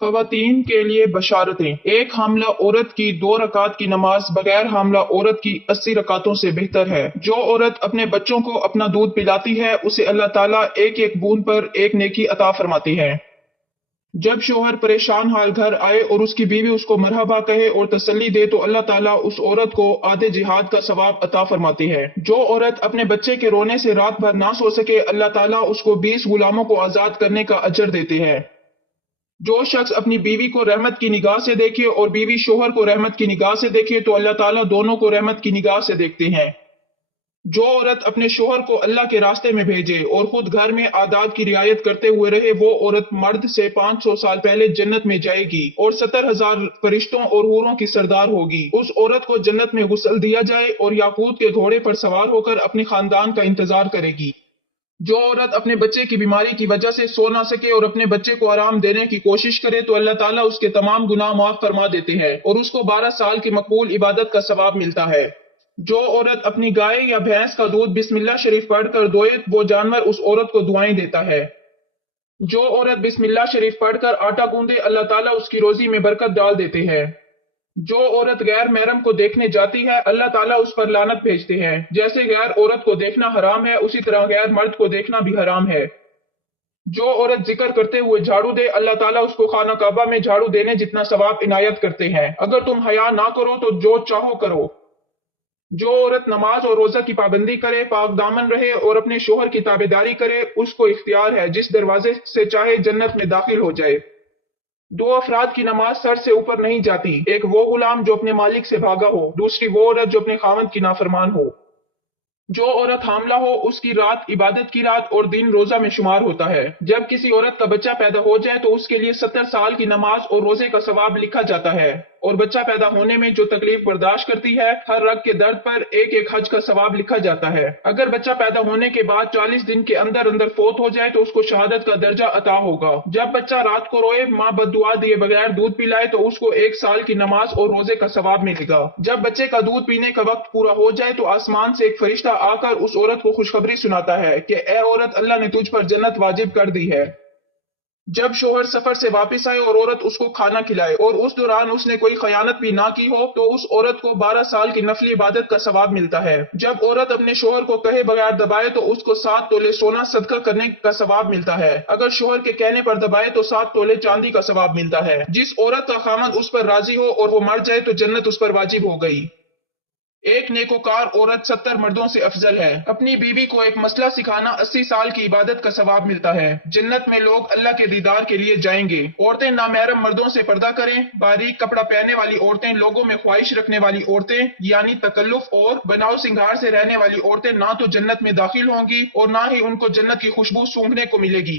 خواتین کے لیے بشارتیں۔ ایک حاملہ عورت کی 2 رکعت کی نماز بغیر حاملہ عورت کی 80 رکعتوں سے بہتر ہے۔ جو عورت اپنے بچوں کو اپنا دودھ پلاتی ہے اسے اللہ تعالیٰ ایک ایک بوند پر ایک نیکی عطا فرماتی ہے۔ جب شوہر پریشان حال گھر آئے اور اس کی بیوی اس کو مرحبا کہے اور تسلی دے تو اللہ تعالیٰ اس عورت کو آدھے جہاد کا ثواب عطا فرماتی ہے۔ جو عورت اپنے بچے کے رونے سے رات بھر نہ سو سکے اللہ تعالیٰ اس کو 20 غلاموں کو آزاد کرنے کا اجر دیتے ہیں۔ جو شخص اپنی بیوی کو رحمت کی نگاہ سے دیکھے اور بیوی شوہر کو رحمت کی نگاہ سے دیکھے تو اللہ تعالیٰ دونوں کو رحمت کی نگاہ سے دیکھتے ہیں۔ جو عورت اپنے شوہر کو اللہ کے راستے میں بھیجے اور خود گھر میں عادات کی رعایت کرتے ہوئے رہے وہ عورت مرد سے 500 سال پہلے جنت میں جائے گی اور 70,000 فرشتوں اور حوروں کی سردار ہوگی۔ اس عورت کو جنت میں غسل دیا جائے اور یاقوت کے گھوڑے پر سوار ہو کر اپنے خاندان کا انتظار کرے گی۔ جو عورت اپنے بچے کی بیماری کی وجہ سے سو نہ سکے اور اپنے بچے کو آرام دینے کی کوشش کرے تو اللہ تعالیٰ اس کے تمام گناہ معاف فرما دیتے ہیں اور اس کو 12 سال کی مقبول عبادت کا ثواب ملتا ہے۔ جو عورت اپنی گائے یا بھینس کا دودھ بسم اللہ شریف پڑھ کر دوئے وہ جانور اس عورت کو دعائیں دیتا ہے۔ جو عورت بسم اللہ شریف پڑھ کر آٹا گوندے اللہ تعالیٰ اس کی روزی میں برکت ڈال دیتے ہیں۔ جو عورت غیر محرم کو دیکھنے جاتی ہے اللہ تعالیٰ اس پر لعنت بھیجتے ہیں۔ جیسے غیر عورت کو دیکھنا حرام ہے اسی طرح غیر مرد کو دیکھنا بھی حرام ہے۔ جو عورت ذکر کرتے ہوئے جھاڑو دے اللہ تعالیٰ اس کو خانہ کعبہ میں جھاڑو دینے جتنا ثواب عنایت کرتے ہیں۔ اگر تم حیا نہ کرو تو جو چاہو کرو۔ جو عورت نماز اور روزہ کی پابندی کرے پاک دامن رہے اور اپنے شوہر کی تابعداری کرے اس کو اختیار ہے جس دروازے سے چاہے جنت میں داخل ہو جائے۔ 2 افراد کی نماز سر سے اوپر نہیں جاتی، ایک وہ غلام جو اپنے مالک سے بھاگا ہو، دوسری وہ عورت جو اپنے خاوند کی نافرمان ہو۔ جو عورت حاملہ ہو اس کی رات عبادت کی رات اور دن روزہ میں شمار ہوتا ہے۔ جب کسی عورت کا بچہ پیدا ہو جائے تو اس کے لیے 70 سال کی نماز اور روزے کا ثواب لکھا جاتا ہے اور بچہ پیدا ہونے میں جو تکلیف برداشت کرتی ہے ہر رگ کے درد پر ایک ایک حج کا ثواب لکھا جاتا ہے۔ اگر بچہ پیدا ہونے کے بعد 40 دن کے اندر اندر فوت ہو جائے تو اس کو شہادت کا درجہ عطا ہوگا۔ جب بچہ رات کو روئے ماں بد دعا دیے بغیر دودھ پلائے تو اس کو 1 سال کی نماز اور روزے کا ثواب ملے گا۔ جب بچے کا دودھ پینے کا وقت پورا ہو جائے تو آسمان سے ایک فرشتہ آ کر اس عورت کو خوشخبری سناتا ہے کہ اے عورت اللہ نے تجھ پر جنت واجب کر دی ہے۔ جب شوہر سفر سے واپس آئے اور عورت اس کو کھانا کھلائے اور اس دوران اس نے کوئی خیانت بھی نہ کی ہو تو اس عورت کو 12 سال کی نفلی عبادت کا ثواب ملتا ہے۔ جب عورت اپنے شوہر کو کہے بغیر دبائے تو اس کو 7 تولے سونا صدقہ کرنے کا ثواب ملتا ہے۔ اگر شوہر کے کہنے پر دبائے تو 7 تولے چاندی کا ثواب ملتا ہے۔ جس عورت کا خاوند اس پر راضی ہو اور وہ مر جائے تو جنت اس پر واجب ہو گئی۔ ایک نیکوکار عورت 70 مردوں سے افضل ہے۔ اپنی بیوی کو ایک مسئلہ سکھانا 80 سال کی عبادت کا ثواب ملتا ہے۔ جنت میں لوگ اللہ کے دیدار کے لیے جائیں گے۔ عورتیں نامحرم مردوں سے پردہ کریں۔ باریک کپڑا پہننے والی عورتیں، لوگوں میں خواہش رکھنے والی عورتیں یعنی تکلف اور بناؤ سنگھار سے رہنے والی عورتیں نہ تو جنت میں داخل ہوں گی اور نہ ہی ان کو جنت کی خوشبو سونگھنے کو ملے گی۔